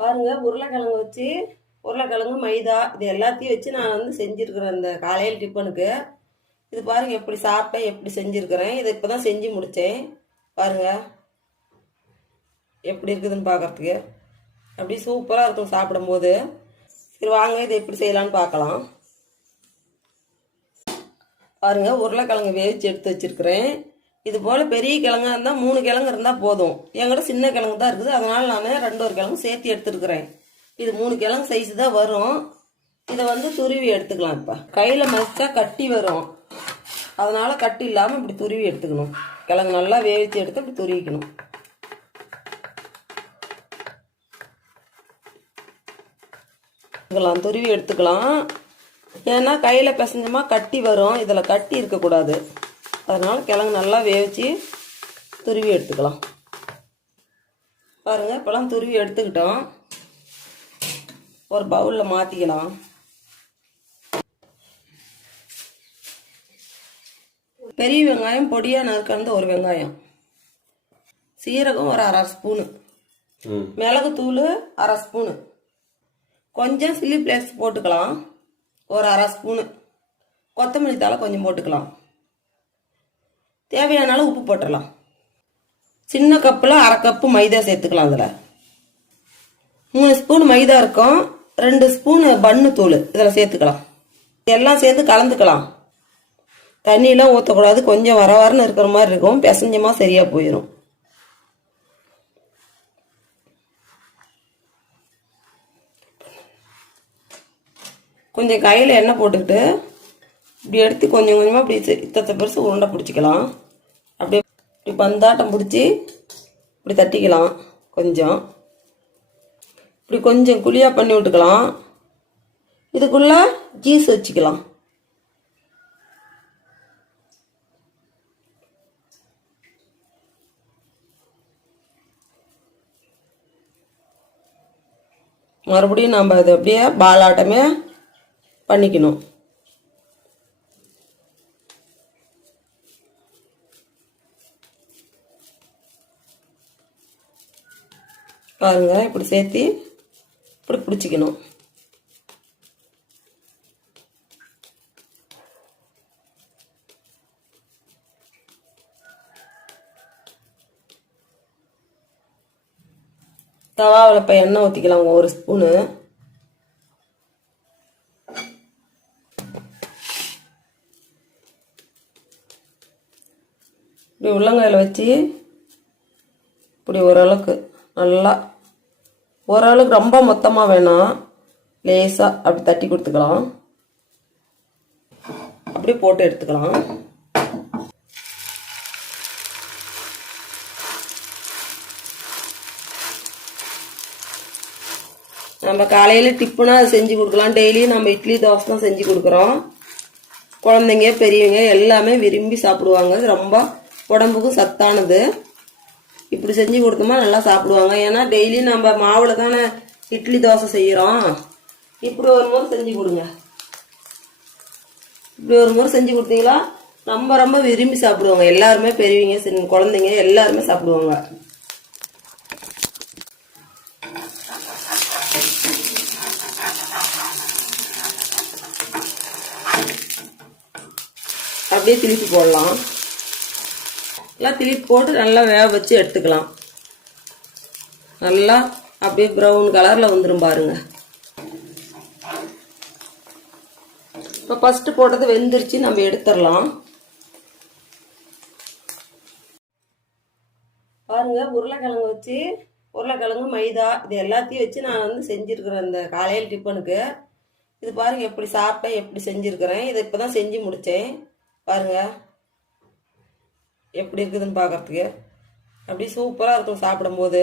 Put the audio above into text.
பாருங்க, உருளைக்கிழங்கு வச்சு உருளைக்கிழங்கு மைதா இது எல்லாத்தையும் வச்சு நான் செஞ்சுருக்கிறேன் இந்த காலையில் டிஃபனுக்கு. இது பாருங்க எப்படி சாப்பிட்டேன், எப்படி செஞ்சுருக்கிறேன். இதை இப்போ தான் செஞ்சு முடித்தேன். பாருங்க எப்படி இருக்குதுன்னு பார்க்குறதுக்கு அப்படி சூப்பராக இருக்கும் சாப்பிடும்போது. சரி வாங்க இதை எப்படி செய்யலான்னு பார்க்கலாம். பாருங்க, உருளைக்கிழங்கு வேவிச்சு எடுத்து வச்சுருக்கிறேன். இது போல் பெரிய கிழங்காக இருந்தால் 3 கிழங்கு இருந்தால் போதும். என்கிட்ட சின்ன கிழங்கு தான் இருக்குது, அதனால் நான் 2 கிழங்கு சேர்த்து எடுத்துருக்கிறேன். இது 3 கிழங்கு சைஸ் தான் வரும். இதை துருவி எடுத்துக்கலாம். இப்போ கையில் மதிச்சா கட்டி வரும், அதனால் கட்டி இல்லாமல் இப்படி துருவி எடுத்துக்கணும். கிழங்கு நல்லா வேவிச்சு எடுத்து இப்படி துருவிக்கணும். துருவி எடுத்துக்கலாம். ஏன்னா கையில் பிசைஞ்சமா கட்டி வரும், இதில் கட்டி இருக்கக்கூடாது. அதனால் கிழங்கு நல்லா வேவிச்சு துருவி எடுத்துக்கலாம். பாருங்கள், இப்போலாம் துருவி எடுத்துக்கிட்டோம். ஒரு பவுலில் மாற்றிக்கலாம். பெரிய வெங்காயம் பொடியாக நறுக்கந்து 1 வெங்காயம், சீரகம் ஒரு 1/2 ஸ்பூனு, மிளகுத்தூள் 1/2 ஸ்பூனு, கொஞ்சம் சில்லி ஃப்ளேக்ஸ் போட்டுக்கலாம் ஒரு 1/2 ஸ்பூனு, கொத்தமல்லி தழை கொஞ்சம் போட்டுக்கலாம். தேவையான அளவு உப்பு போட்டுடலாம். சின்ன கப்பில் 1/2 கப்பு மைதா சேர்த்துக்கலாம். அதில் 3 ஸ்பூன் மைதா இருக்கும், 2 ஸ்பூன் பன்னு தூள் இதில் சேர்த்துக்கலாம். எல்லாம் சேர்த்து கலந்துக்கலாம். தண்ணியெலாம் ஊற்றக்கூடாது, கொஞ்சம் வர வரன்னு இருக்கிற மாதிரி இருக்கும். பிசைஞ்சமாக சரியாக போயிடும். கொஞ்சம் கையில் எண்ணெய் போட்டுக்கிட்டு இப்படி எடுத்து கொஞ்சம் கொஞ்சமாக இப்படி இத்தத்தை பெருசு உருண்டை பிடிச்சிக்கலாம். அப்படியே இப்படி பந்தாட்டம் பிடிச்சி இப்படி தட்டிக்கலாம். கொஞ்சம் இப்படி கொஞ்சம் குழியாக பண்ணி விட்டுக்கலாம். இதுக்குள்ளே ஜீஸ் வச்சுக்கலாம். மறுபடியும் நம்ம அதை அப்படியே பாலாட்டமே பண்ணிக்கணும். பாருங்க, இப்படி சேர்த்து இப்படி பிடிச்சிக்கணும். தவாவில் இப்போ எண்ணெய் ஊற்றிக்கலாம் 1 ஸ்பூனு. இப்படி உள்ளங்கையில் வச்சு இப்படி ஓரளவுக்கு நல்லா, ஓரளவுக்கு ரொம்ப மொத்தமாக வேணாம், லேசாக அப்படி தட்டி கொடுத்துக்கலாம். அப்படி போட்டு எடுத்துக்கலாம். நம்ம காலையில் டிஃபனா செஞ்சு கொடுக்கலாம். டெய்லியும் நம்ம இட்லி தோசை தான் செஞ்சு கொடுக்குறோம். குழந்தைங்க பெரியவங்க எல்லாமே விரும்பி சாப்பிடுவாங்க. ரொம்ப உடம்புக்கும் சத்தானது. இப்படி செஞ்சு கொடுத்தோமா நல்லா சாப்பிடுவாங்க. ஏன்னா டெய்லியும் நம்ம மாவில் தானே இட்லி தோசை செய்கிறோம். இப்படி ஒரு முறை செஞ்சு கொடுங்க. இப்படி ஒரு முறை செஞ்சு கொடுத்தீங்களா ரொம்ப ரொம்ப விரும்பி சாப்பிடுவாங்க. எல்லாருமே பெரியவங்க குழந்தைங்க எல்லாருமே சாப்பிடுவாங்க. அப்படியே திருப்பி போடலாம். எல்லாம் திருப்பி போட்டு நல்லா வேக வச்சு எடுத்துக்கலாம். நல்லா அப்படியே ப்ரௌன் கலரில் வந்துடும் பாருங்க. இப்போ ஃபஸ்ட்டு போட்டது வெந்துருச்சு, நம்ம எடுத்துடலாம். பாருங்க, உருளைக்கிழங்கு வச்சு உருளைக்கிழங்கு மைதா இது எல்லாத்தையும் வச்சு நான் செஞ்சுருக்கிறேன் இந்த காலையில் டிஃபனுக்கு. இது பாருங்க எப்படி சாப்பிட்டேன், எப்படி செஞ்சுருக்கிறேன். இதை இப்போ தான் செஞ்சு முடித்தேன். பாருங்க எப்படி இருக்குதுன்னு பார்க்குறதுக்கு அப்படி சூப்பராக இருக்கும் சாப்பிடும்போது.